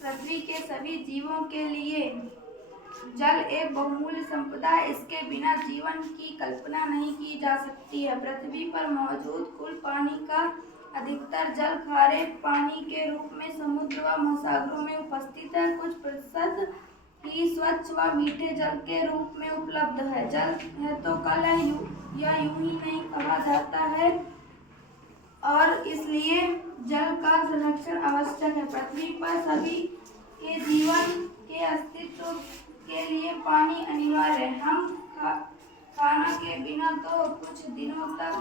पृथ्वी के सभी जीवों के लिए जल एक बहुमूल्य संपदा है। इसके बिना जीवन की कल्पना नहीं की जा सकती है। पृथ्वी पर मौजूद कुल पानी का अधिकतर जल खारे पानी के रूप में समुद्र व महासागरों में उपस्थित है। कुछ प्रतिशत ही स्वच्छ व मीठे जल के रूप में उपलब्ध है। जल है तो कल है, या यूं ही नहीं कहा जाता है, और इसलिए जल का संरक्षण आवश्यक है। पृथ्वी पर सभी के जीवन के अस्तित्व के लिए पानी अनिवार्य है। हम खाना के बिना तो कुछ दिनों तक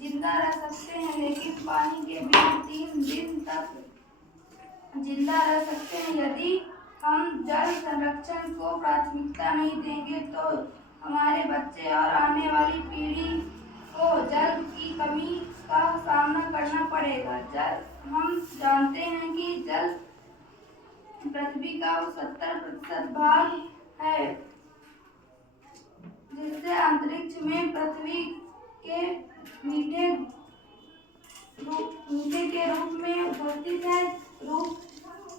जिंदा रह सकते हैं, लेकिन पानी के बिना 3 दिन तक जिंदा रह सकते हैं। यदि हम जल संरक्षण को प्राथमिकता नहीं देंगे तो हमारे बच्चे और आने वाली पीढ़ी को जल की कमी का सामना करना पड़ेगा। हम जानते हैं कि जल पृथ्वी का 70% भाग है, जिससे अंतरिक्ष में पृथ्वी के मीठे के रूप में उपस्थित है,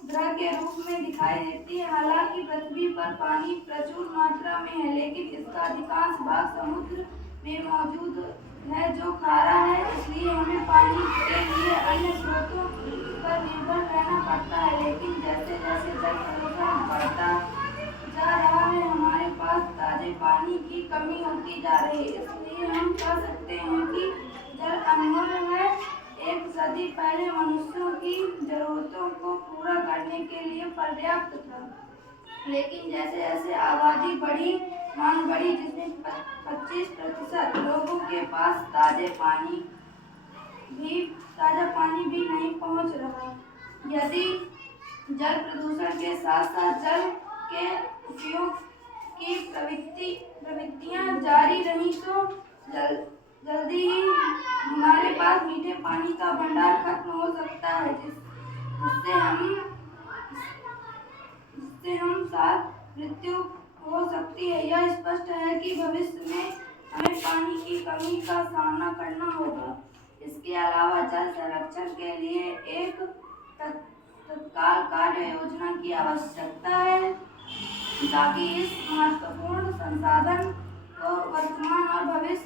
ग्रह के रूप में दिखाई देती है। हालांकि पृथ्वी पर पानी प्रचुर मात्रा में है, लेकिन इसका अधिकांश भाग समुद्र में मौजूद है जो खारा है। इसलिए हमें पानी के लिए अन्य स्रोतों पर निर्भर रहना पड़ता है। लेकिन जैसे जैसे जल प्रदूषण बढ़ता जा रहा है, हमारे पास ताजे पानी की कमी होती जा रही है। इसलिए हम कह सकते हैं कि जल अनमोल है। एक सदी पहले मनुष्यों की जरूरतों को पूरा करने के लिए पर्याप्त था, लेकिन जैसे जैसे आबादी बढ़ी, मांग बढ़ी, जिसमें 25% लोगों के पास ताजा पानी भी नहीं पहुंच रहा। यदि जल प्रदूषण के साथ साथ जल के उपयोग की प्रवृत्तियां जारी रही तो जल्दी ही हमारे पास मीठे पानी का भंडार खत्म हो सकता है, जिससे हम साथ मृत्यु हो सकती है। यह स्पष्ट है कि भविष्य में हमें पानी की कमी का सामना करना होगा। इसके अलावा जल संरक्षण के लिए एक तत्काल कार्य योजना की आवश्यकता है, ताकि इस महत्वपूर्ण संसाधन को वर्तमान और भविष्य